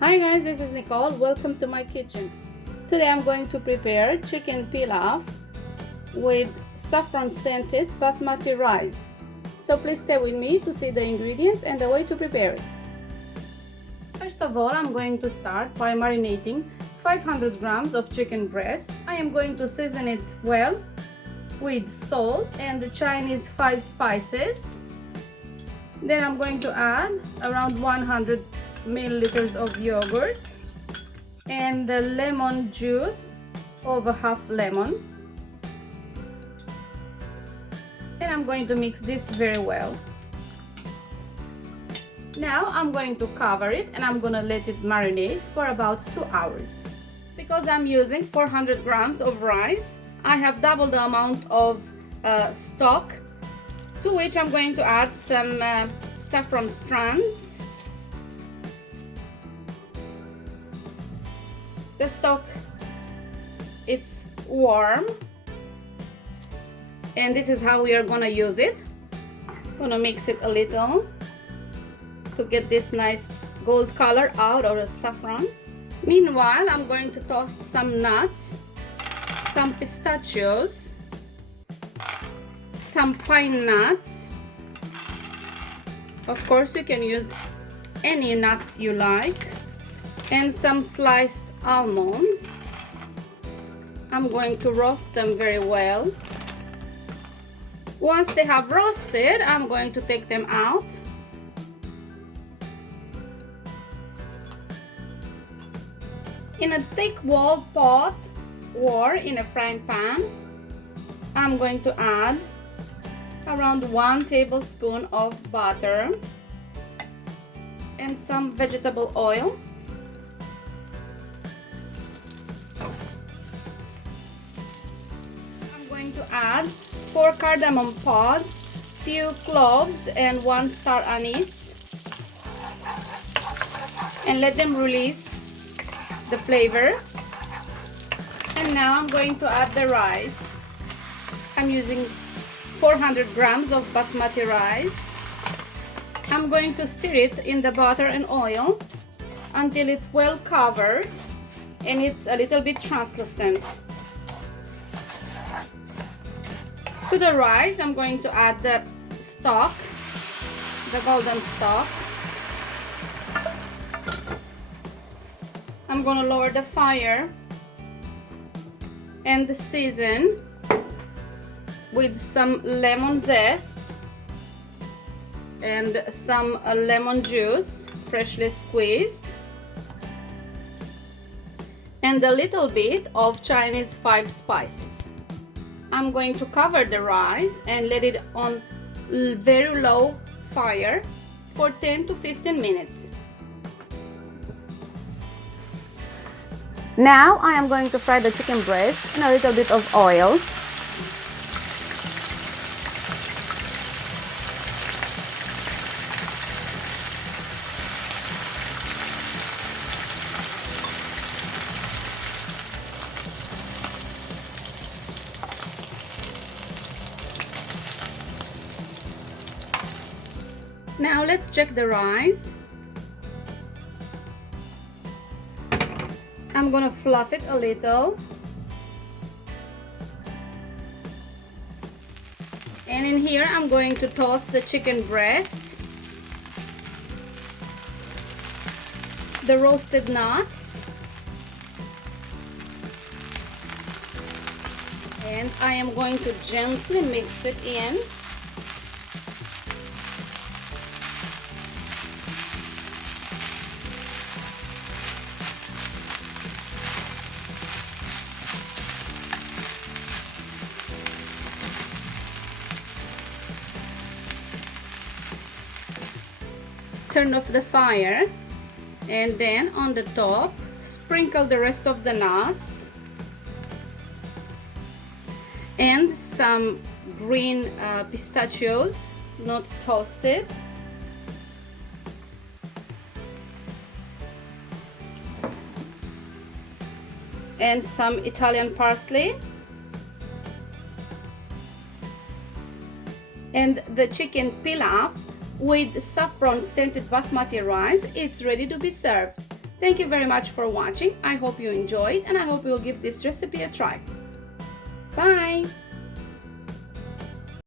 Hi guys, this is Nicole. Welcome to my kitchen. Today I'm going to prepare chicken pilaf with saffron scented basmati rice. So please stay with me to see the ingredients and the way to prepare it. First of all, I'm going to start by marinating 500 grams of chicken breast. I am going to season it well with salt and the Chinese 5 spices. Then I'm going to add around 100 milliliters of yogurt and the lemon juice of a half lemon, and I'm going to mix this very well. Now I'm going to cover it and I'm gonna let it marinate for about 2 hours. Because I'm using 400 grams of rice, I have double the amount of stock, to which I'm going to add some saffron strands. The stock, it's warm, and this is how we are gonna use it. I'm gonna mix it a little to get this nice gold color out of the saffron. Meanwhile, I'm going to toast some nuts, some pistachios, some pine nuts. Of course, you can use any nuts you like, and some sliced almonds. I'm going to roast them very well. Once they have roasted, I'm going to take them out. In a thick walled pot or in a frying pan, I'm going to add around 1 tablespoon of butter and some vegetable oil. I'm going to add 4 cardamom pods, few cloves and 1 star anise, and let them release the flavor. And now I'm going to add the rice. I'm using 400 grams of basmati rice. I'm going to stir it in the butter and oil until it's well covered and it's a little bit translucent. To the rice, I'm going to add the stock, the golden stock. I'm going to lower the fire and season with some lemon zest and some lemon juice, freshly squeezed, and a little bit of Chinese 5 spices. I'm going to cover the rice and let it on very low fire for 10 to 15 minutes. Now I am going to fry the chicken breast in a little bit of oil. Now let's check the rice. I'm gonna fluff it a little. And in here I'm going to toast the chicken breast, the roasted nuts, and I am going to gently mix it in. Turn off the fire, and then on the top sprinkle the rest of the nuts and some green pistachios, not toasted, and some Italian parsley, and the chicken pilaf with saffron scented basmati rice. It's ready to be served. Thank you very much for watching. I hope you enjoyed and I hope you'll give this recipe a try. Bye!